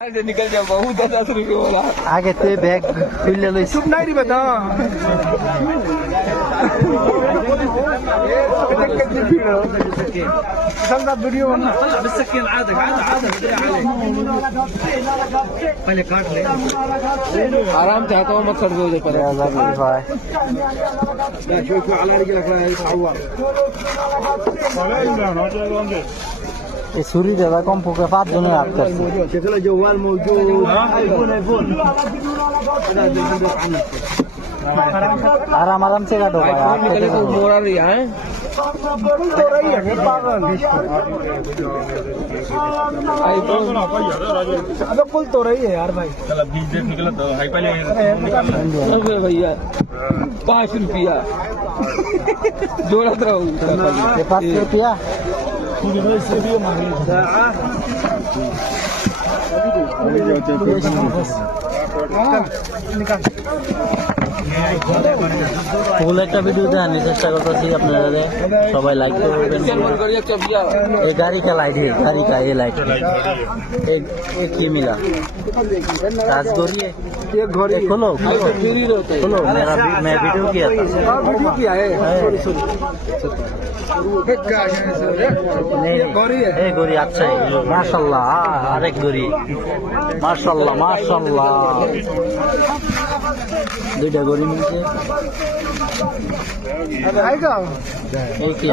निकल जाओ बहुत 10,000 वाला आगे ते बैग खुल ले चुप नहीं रही बता संगा वीडियो बना بالسكين عادك عادك पहले काट ले आराम से हाथों मत कर दो उधर पर भाई شوي على رجلك لا يتعور এই ছুরি দাদা কমপক্ষে 5 জনের হাত কাটছে شكله جوال موجود ايفون आराम आराम से काटो भाई हाथ निकले तो मोरा रही है आईफोन अबे कुल तो रही है यार भाई चल 20 देख निकला तो हाई पहले भैया 5 रुपया जोड़ा तो 5 रुपया ফুল একটা ভিডিও দেখানোর চেষ্টা করতেছি আপনারা সবাই লাইক করবেন ये गाड़ी का लाइट है गाड़ी का ये लाइट एक ही मिला राजगोरी है खोलो खोलो मेरा मैं वीडियो किया था वीडियो किया है नहीं ये गोरी अच्छा है माशाल्लाह अरे गोरी माशाल्लाह माशाल्लाह दुईटा गोरी मिलছে आएगा एक ही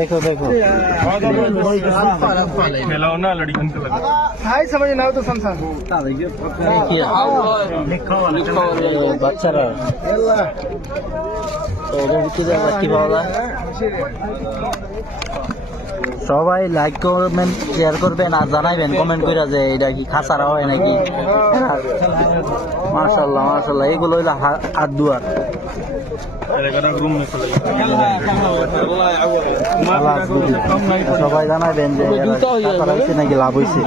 देखो देखो खिलौना लड़कियों का लगा हाय समझ ना हो तो संसार एक ही বাচ্চারা কি পাওয়া সবাই লাইক করবেন শেয়ার করবেন আর জানাইবেন কমেন্ট করে যে এটা কি খাসারা হয় নাকি মাশাআল্লাহ মাশাআল্লাহ এগুলো হইলো হাত দুয়ার সবাই জানাইবেন যে খাসারা হয়েছে নাকি লাভ হয়েছে